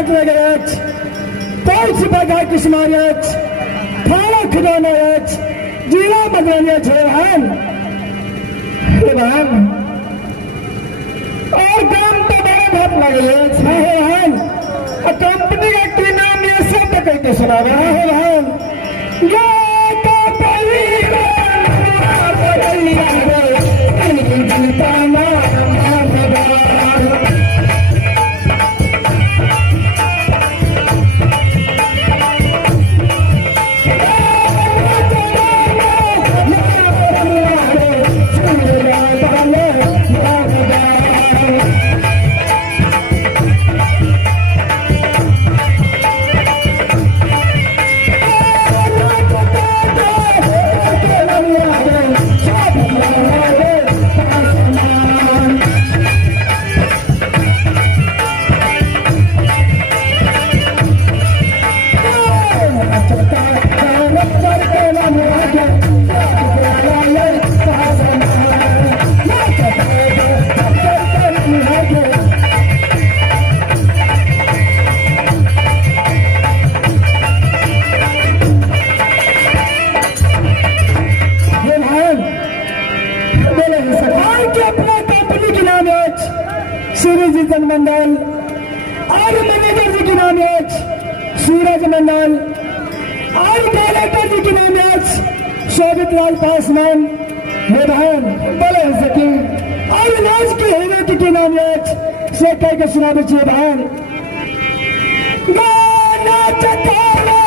हाथ लगे पाँच बगा किस्मानियत खाना खिलौनायत जीरा बदलानियत है बहन और काम तो बड़ा भाप लगे है कंपनी का नाम ये सब कहते सुना रहा है बहन सूरज मंडल और मैनेजर जी की नाम है सूरज मंडल और डायरेक्टर जी की नाम है शोभित लाल पासवान मेधान बोले सके और राज के हीरो की नाम है से कह के सुना दीजिए भान गाना चकाले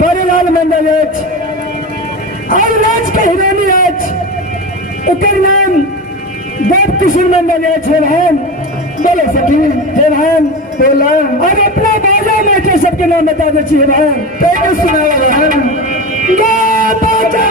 बड़ेलाल मंडल और राज के हिरानी एक नाम देव किशोर मंडल है बोले सकी देवान बोला और अपना बाजा में के सबके नाम बता दीजिए भाई कैसे सुना बाजा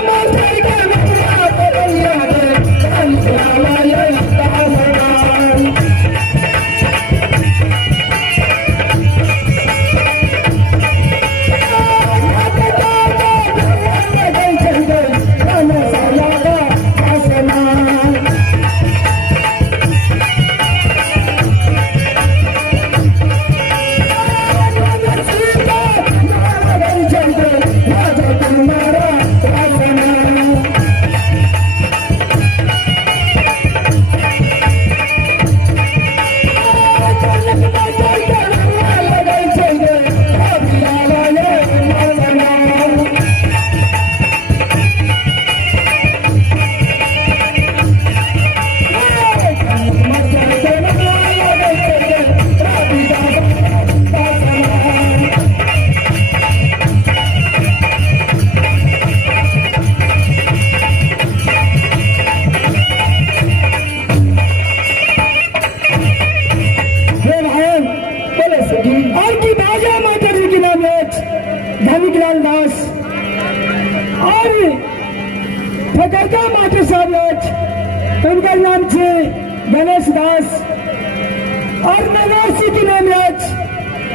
धनिकलाल दास और ठकरका माटे साहब उनका नाम है गणेश दास और नवासी की नाम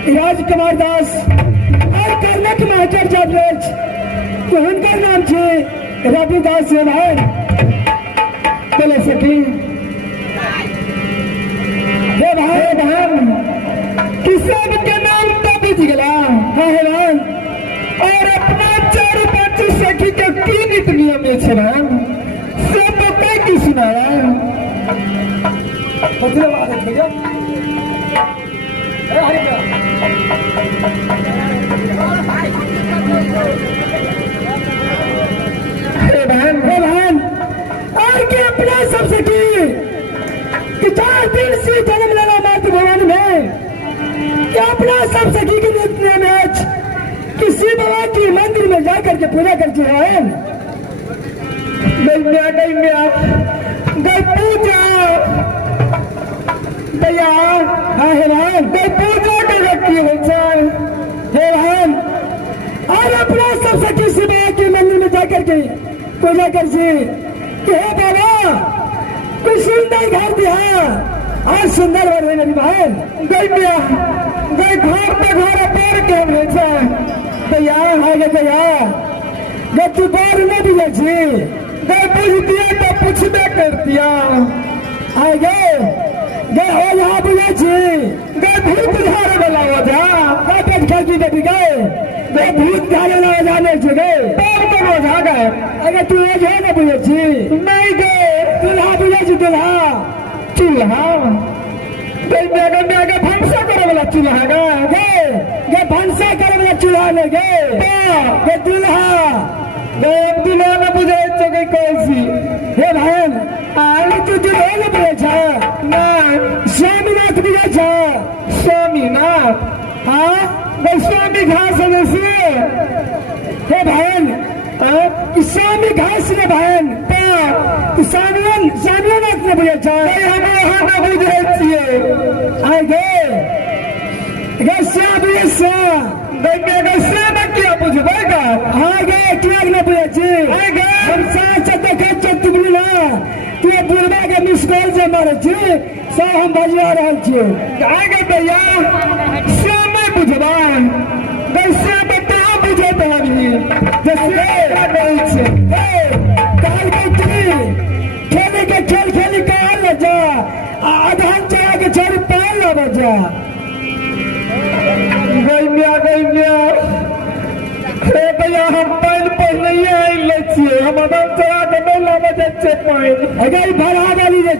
राजकुमार दास और कर्नक मास्टर जब तो उनका नाम है रविदास भाई बोले सकी भाई बहन किसान के नाम तो बीत गया है और अपना 4-5 सखी के 3 नियम है सब नारायण पत्नी बात है भैया बहन और के अपना सबसे की कि 4 दिन से जन्म लेना मातृ भवन में कि अपना सब सखी के नित्य में किसी बाबा की मंदिर में जाकर के पूजा करती है गई पूजा भैया हाँ हे बहन गई पूजा कर रखी है हे बहन और अपना सब सखी शिव बाबा की मंदिर में जाकर के पूजा करती कि हे बाबा कोई सुंदर घर दिया और सुंदर घर है मेरी बहन गई भैया गई घर पे घर पैर के भेजा भैया हाँ भैया गई तू बार में भी जी गए पूछ दिया तो पूछबे कर दिया आ गए हो यहाँ भैया जी गए भूत झाड़े वाला हो जा गए पेट खर्ची दे गए भूत झाड़े वाला जाने से गए पैर तो हो जा गए अगर तू आज है ना भैया जी नहीं गए दूल्हा भैया जी दूल्हा चूल्हा मैं भंसा करे वाला चूल्हा गए भंसा करे वाला चूल्हा में गए दूल्हा दूल्हा में बुझे गई कैसी हे बहन आगे तू दूल्हा में बुझे ना स्वामीनाथ बुझे स्वामीनाथ हाँ मैं स्वामी घास से हे बहन स्वामी घास ने बहन स्वामीनाथ ने बुझे हम वहाँ न बुझे आगे क्या बुझबेगा आगे क्या न बुझे हम साथ देखे तुमला तू बुढ़वा के मिसकॉल से मारे सब हम बजवा रहे छे आगे भैया श्याम बुझबा वैसे बता बुझे तभी जैसे खेले के खेल खेली कहा ले जा आधान चला के छोड़ पाल न बजा गई भैया हम पानी पहले आई ले हम आधान चला के नहीं ला बजे पानी अगर भरा वाली जे